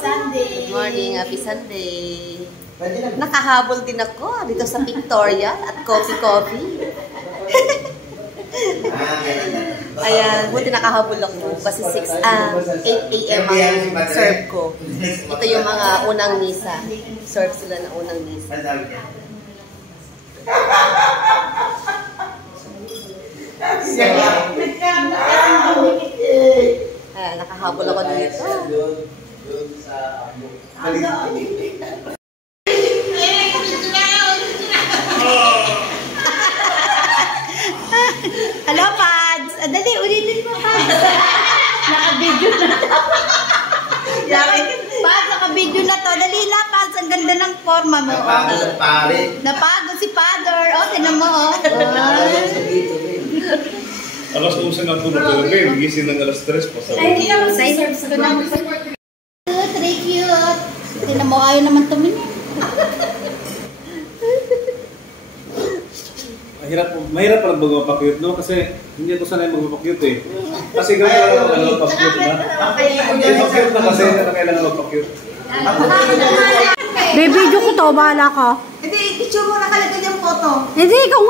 Sunday. Good morning, happy Sunday. Nakahabol din ako dito sa Pictorial at coffee. Ayan, buti nakahabol ako kasi 8 a.m. ang serve ko. Ito yung mga unang misa. Serve sila ng unang misa. Ayan, nakahabol ako dito. Hello, Pads! Dali, ulitin mo, Pads. Naka-video na to. Pads, naka-video na to. Dali na, Pads. Ang ganda ng forma mo. Napagod si Father. O, tinan mo, o. Alas 11 na tulog ko gabi, gising ng alas 3 pa sa Ay, hindi naman serve ko na. Very cute. Tinan mo, ayaw naman tumingin. Mahirap pala magpapakyut, no? Kasi hindi ako sanay magpapakyut eh. Kasi kailangan magpapakyut na. Magpapakyut na kasi kailangan magpapakyut. Baby, video ko to. Bahala ka. Hindi, picture mo nakalagay yung photo. Hindi, ikaw